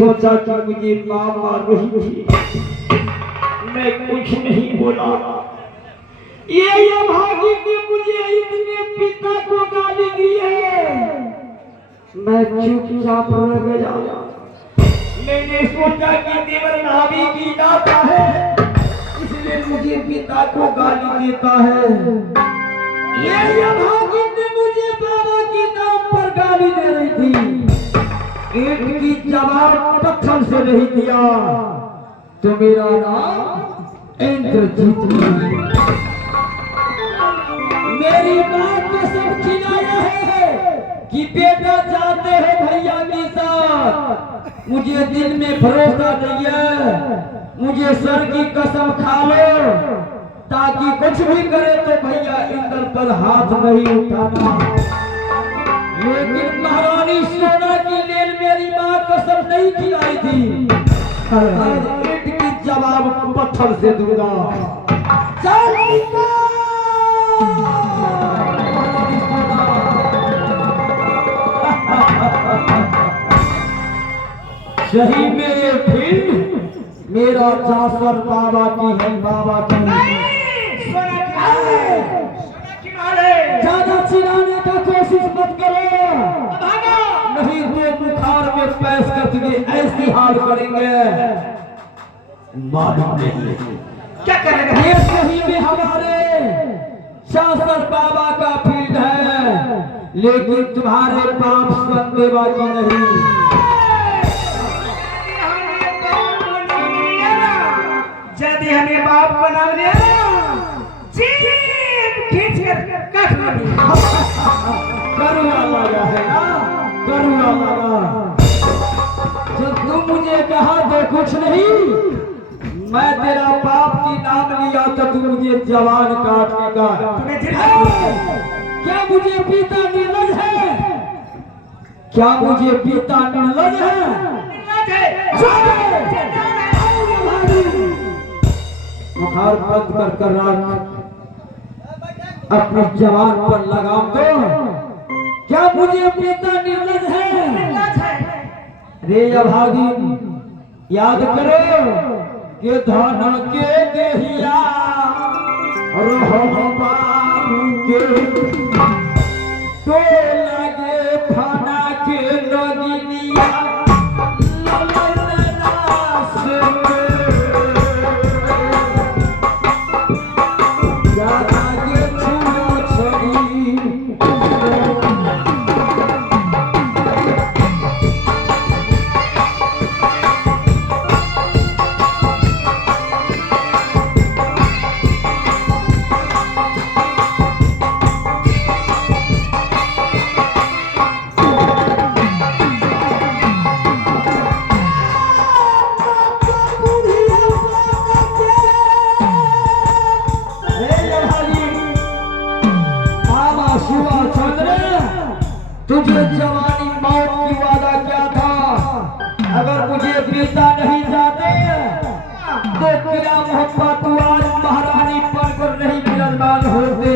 सोचा कि मुझे माँ मार रही थी, मैं कुछ नहीं बोला। ये भागी ने मुझे इतने पिता को गाली दी है, मैं चुपचाप रह गया। मैंने सोचा कि देवर नाभी की नाता है, इसलिए मुझे पिता को गाली देता है। ये भागी ने मुझे बाबा के नाम पर गाली दे रही थी, ईंट की जवाब पत्थर से नहीं दिया तो मेरा नाम इंद्रजीत नहीं। मेरी माँ को सब खिलाया है कि बेटा जाते हैं भैया के साथ, मुझे दिल में भरोसा नहीं है, मुझे सर की कसम खा लो ताकि कुछ भी करे तो भैया इंद्र पर हाथ नहीं उठाना। लेकिन महारानी सोना की लेल मेरी माँ कसम नहीं खिलाई थी, ईंट की जवाब पत्थर से दूंगा। सही मेरे फिर मेरा जासर बाबा की है, बाबा की ज्यादा चिल्लाने का कोशिश मत करो, नहीं तो बुखार में पैस करके ऐसी हाल करेंगे मालूम नहीं क्या करेंगे। ये सही में हमारे शास्त्र बाबा का फील्ड है, लेकिन तुम्हारे पाप संदेवा की नहीं। यदि हमें बाप का नाम लिया करुणा लगा है ना, करुणा लगा। जब तुम मुझे कहा तो कुछ नहीं, मैं तेरा बाप की नाम लिया तो तू मुझे जवान काटने का। क्या मुझे पिता निर्लज है, क्या मुझे पिता निर्लज है? बुखार बंद कर कर रात अपने जवान पर लगाम दो। क्या मुझे पिता निर्लज है? रे अभागी याद करो कि धन के देहिया रोहन बाबू के तो लगे थाना के नगिनिया तुझे जवानी मौत की वादा क्या था? अगर मुझे पिता नहीं जाते तो क्या मोहब्बत तू आज महारानी बनकर नहीं विराजमान होते।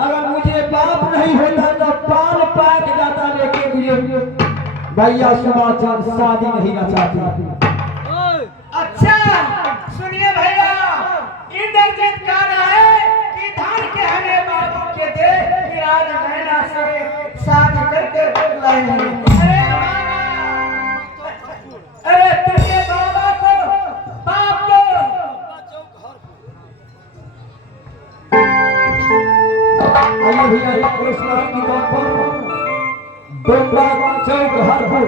अगर मुझे बाप नहीं होता तो पाल पाक जाता, लेकिन मुझे भैया सुभाष शादी नहीं ना चाहती। अच्छा सुनिए भैया, इंद्रजीत कह रहा है कि धान के हमें बाबू के दे कि आज महीना से शादी करके लाएंगे। अरे तुझे बाबा को बाप को आइए भैया एक पुरस्कार की तौर पर डोंगरा चौक हरपुर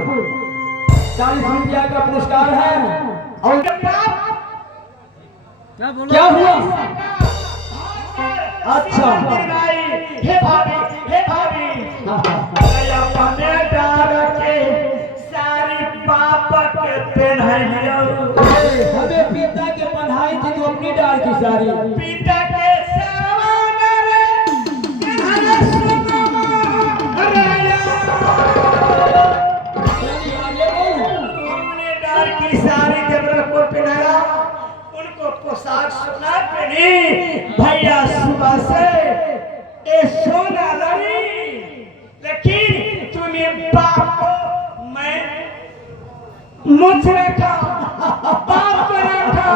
40 रुपया का पुरस्कार है। और क्या हुआ? अच्छा हे भाभी अपने डार के सारी पाप के पहनाइयो। हमें पिता के पढ़ाई थी तो अपनी डाल की सारी पिता के सावन रे किन्हरे सुनमा राया। अपने डार की सारी जबरदस्त को पहनाया, उनको पोशाक सोना पहनी। भैया सुबह से ए सोना लड़ी, लेकिन तुम्हें बाप को मैं मुझ रखा, बाप को रखा।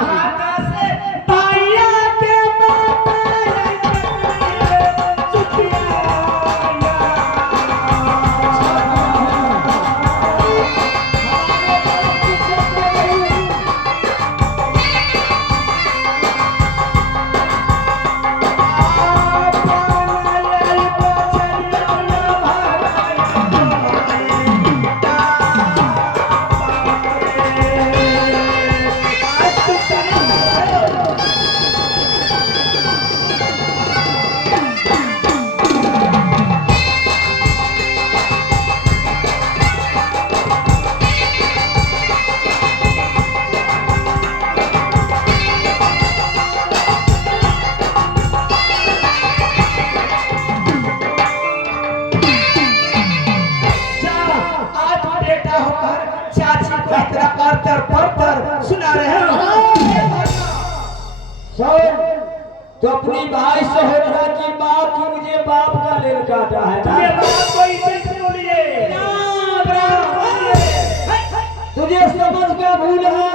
हाथा से भैया के सुना रहे हो। तो अपनी भाई सहोदरा की बात मुझे बाप का लेल काटा है ना? ये बात कोई कैसे बोलिए? तुझे समझ का भूल है।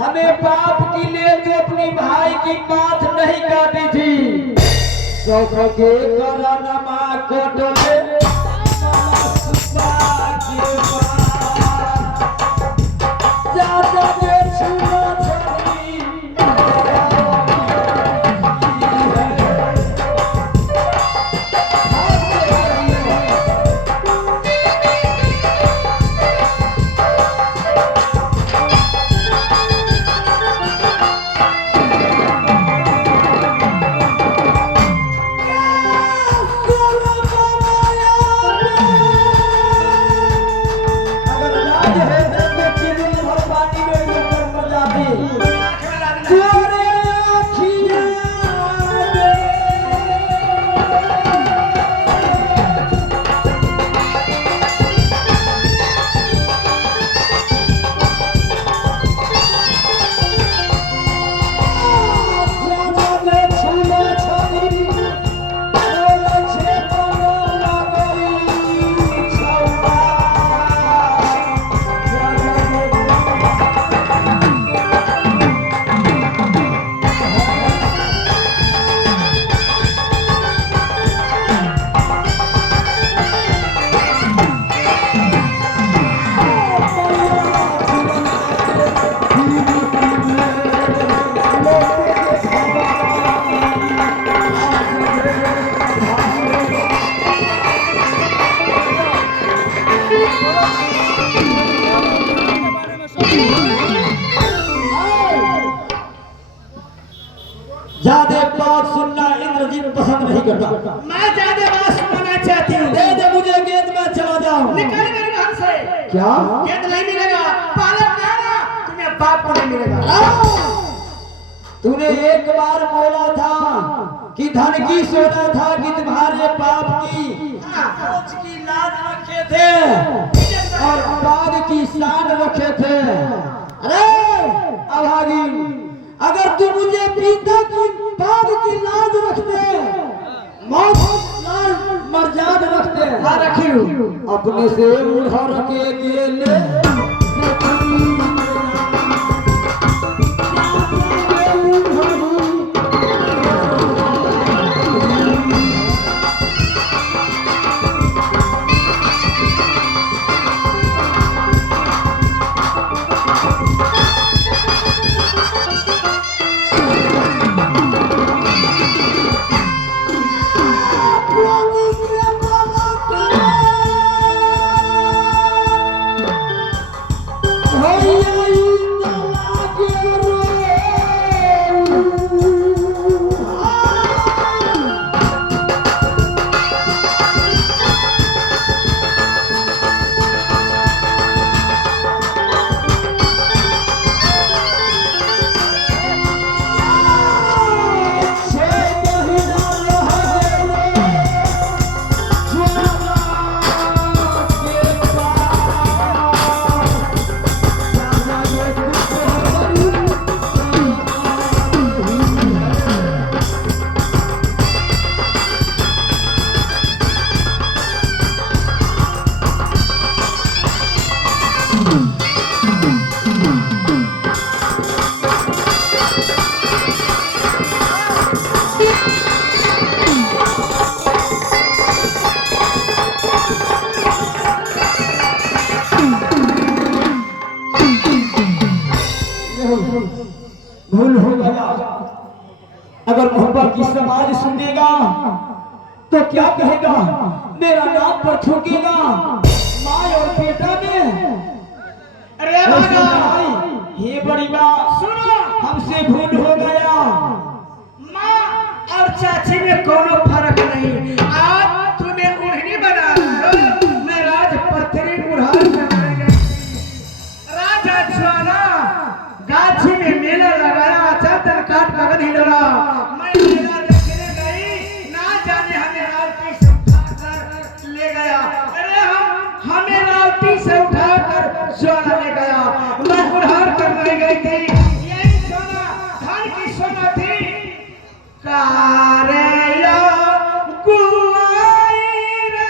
हमें बाप की ले तो अपनी भाई की बात नहीं काटी थी। सौख के करानमा कोटले ज्यादा बात सुनना इंद्रजीत पसंद नहीं करता। मैं ज्यादा बात सुनना चाहती हूँ। दे दे मुझे गेंद में चला जाऊं। निकल मेरे घर से। क्या? गेंद नहीं मिलेगा, पालक आना, तुम्हें बाप को नहीं मिलेगा। तूने एक बार बोला था कि धन की सोचा था कि तुम्हारे बाप की सोच की लाज रखे थे और बाग की शान रखे थे। अरे अभागी, अगर तू मुझे पिता की बाग की लाज रखते, मौत लाज मर्याद रखते, रखी अपने से उधर के गेले भूल हो गया। अगर मोहब्बत की समाज सुनेगा तो क्या कहेगा, मेरा नाम पर थूकेगा माँ और बेटा में। अरे भाई हे बड़ी माँ सुनो, हमसे भूल हो गया। माँ और चाची में कोनो फर्क नहीं। आज तुम्हें उन्हीं बना मैं राजपत्री बुढ़ान बनाएगा। राजा ज्वाला गाछी में मेला लगाया, चादर काट लगन ही डरा। मैं मेला देखने गई, ना जाने हमें रावटी से उठाकर ले गया। अरे हमें रावटी से उठाकर ज्वाला ले गया। मैं बुढ़ान करने गई थी, यही सोना धन की सोना थी। कारेया गुआई रे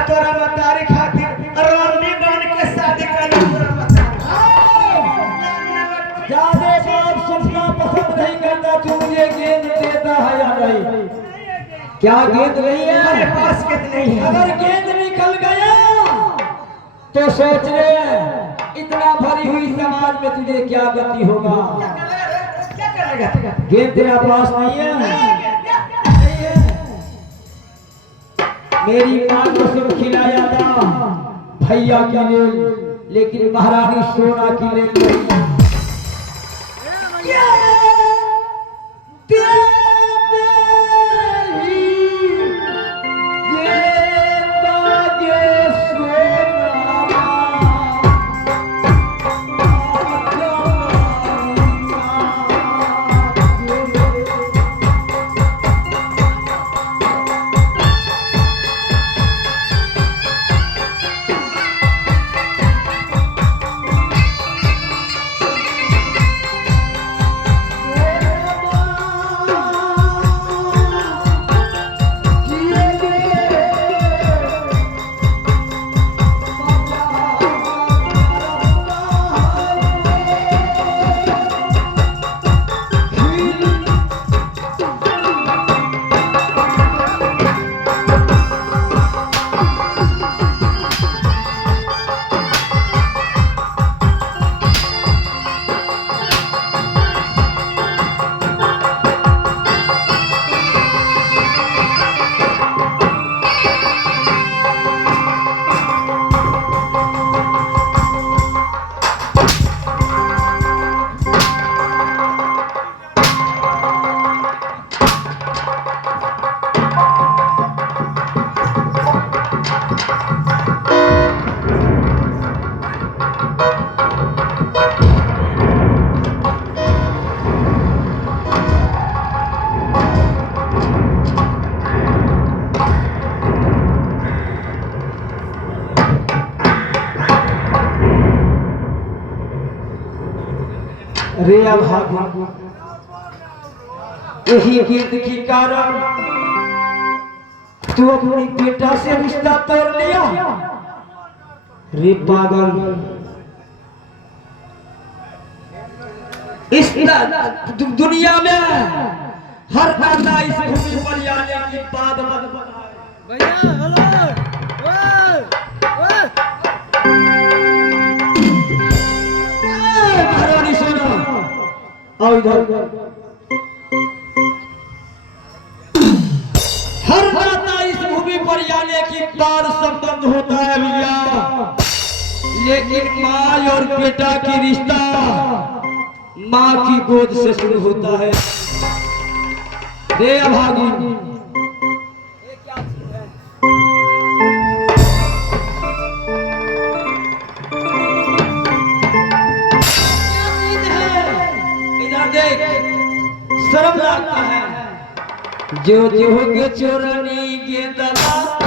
तोरा मतारी खातिर रानी बन के शादी करना। ज्यादा बात सुनना पसंद नहीं करता। तू मुझे गेंद देता है या नहीं? क्या गेंद नहीं है मेरे पास कितने हैं? अगर गेंद निकल गया तो सोच ले इतना भरी हुई समाज में तुझे क्या गति होगा। क्या करेगा? गेंद तेरा पास नहीं है। मेरी मां को सिर्फ खिलाया था भैया की लेल, लेकिन महारानी सोना की लेल नहीं। रे अभागी, यही गिर्द की कारण तू अपनी बेटा से रिश्ता तोड़ लिया। रे पागल, इस दुनिया में हर बंदा इस भूमि पर आने की बात मत बनाए। भैया हेलो महारानी सोना आओ इधर। हर बंदा इस भूमि पर आने की बात संबंध होता है भैया, लेकिन माँ और बेटा की रिश्ता माँ की गोद से शुरू होता है। रे अभागी, ये क्या चीज है? क्या चीज है? इधर देख, शर्म लगता है। जो जो के चोरनी के दला